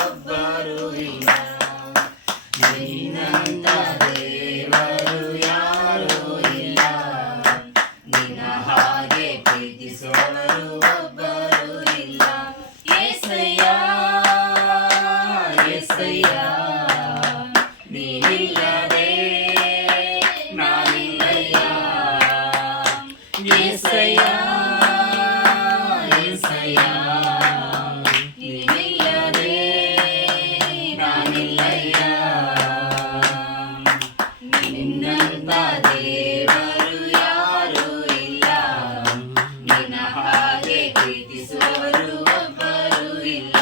ಒಬ್ಬರು ಇಲ್ಲ, ನಿನ್ನಂತ ದೇವರು ಯಾರೂ ಇಲ್ಲ, ನಿನ್ನ ಹಾಗೆ ಪ್ರೀತಿಸುವವರು ಒಬ್ಬರು ಇಲ್ಲ. యేసయ్య యేసయ్య ನೀನಿಲ್ಲದೆ ನಾನಿಲ್ಲಯ್ಯ, యేసయ్య యేసయ్య ನೀನಿಲ್ಲದೆ ನಾನಿಲ್ಲಯ್ಯ, ನಿನ್ನಂತ ದೇವರು ಯಾರೂ ಇಲ್ಲ, ನಿನ್ನ ಹಾಗೆ ಪ್ರೀತಿಸುವವರು ಒಬ್ಬರು ಇಲ್ಲ,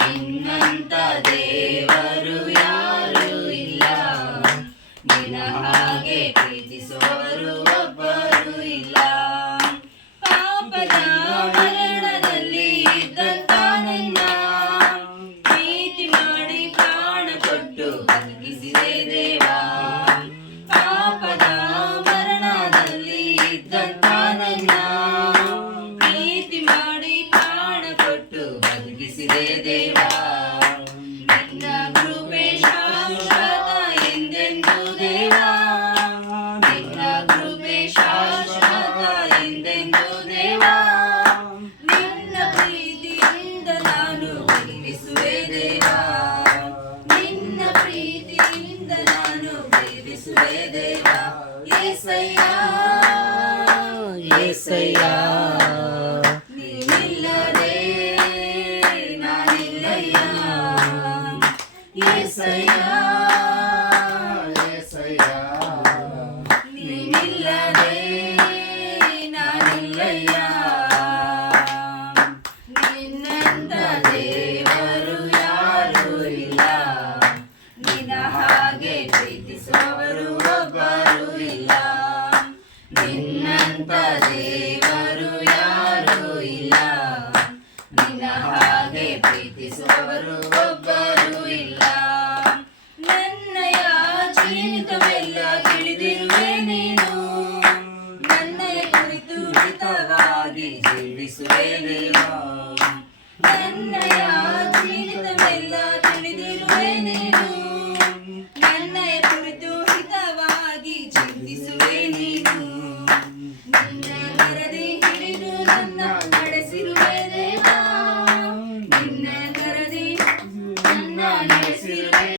ನಿನ್ನಂತ ದೇವರು ಯಾರೂ ಇಲ್ಲ, ನಿನ್ನ ಹಾಗೆ ಪ್ರೀತಿಸುವವರು ಒಬ್ಬರು ಇಲ್ಲ. ಪಾಪದ ಮರಣದಲ್ಲಿ ಇದ್ದಂತ ನನ್ನ ಪ್ರೀತಿ ಮಾಡಿ ಪ್ರಾಣ ಕೊಟ್ಟು ಬದುಕಿಸಿದೆ ದೇವಾ, ಪಾಪದ ಮರಣದಲ್ಲಿ ಇದ್ದಂತ ನನ್ನ ಪ್ರೀತಿ ಮಾಡಿ ಪ್ರಾಣ ಕೊಟ್ಟು ಬದುಕಿಸಿದೆ ದೇವಾ, ನಿನ್ನ ಕೃಪೆ ಶಾಶ್ವತ ಎಂದೆಂದು ದೇವಾ, ನಿನ್ನ ಕೃಪೆ ಶಾಶ್ವತ ಎಂದೆಂದು ದೇವಾ, ನಿನ್ನ ಪ್ರೀತಿಯಿಂದ ನಾನು ಜೀವಿಸುವೆ ದೇವಾ, ನಿನ್ನ ಪ್ರೀತಿಯಿಂದ ನಾನು ಜೀವಿಸುವೆ ದೇವಾ. యేసయ్య యేసయ్య ನೀನಿಲ್ಲದೆ ನಾನಿಲ್ಲಯ್ಯ, యేసయ్య